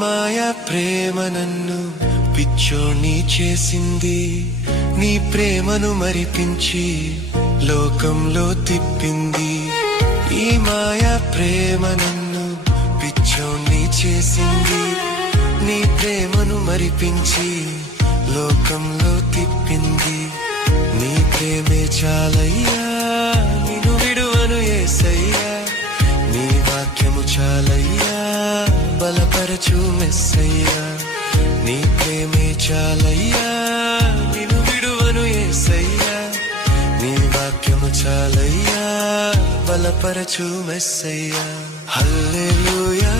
మాయా ప్రేమ నన్ను పిచ్చోణ్ణి చేసింది, నీ ప్రేమను మరిపించి లోకంలో తిప్పింది. ఈ మాయా ప్రేమ నన్ను పిచ్చోణ్ణి చేసింది, నీ ప్రేమను మరిపించి లోకంలో తిప్పింది. నీ ప్రేమే చాలయ్యా, నిన్ను విడువను యేసయ్యా, నీ వాక్యము చాలయ్యా, బలపరచు మెస్సయ్యా. నీ ప్రేమే చాలయ్యా, నిన్ను విడువను యేసయ్యా, నీ వాక్యము చాలయ్యా, బలపరచు మెస్సయ్యా. హల్లెలూయా.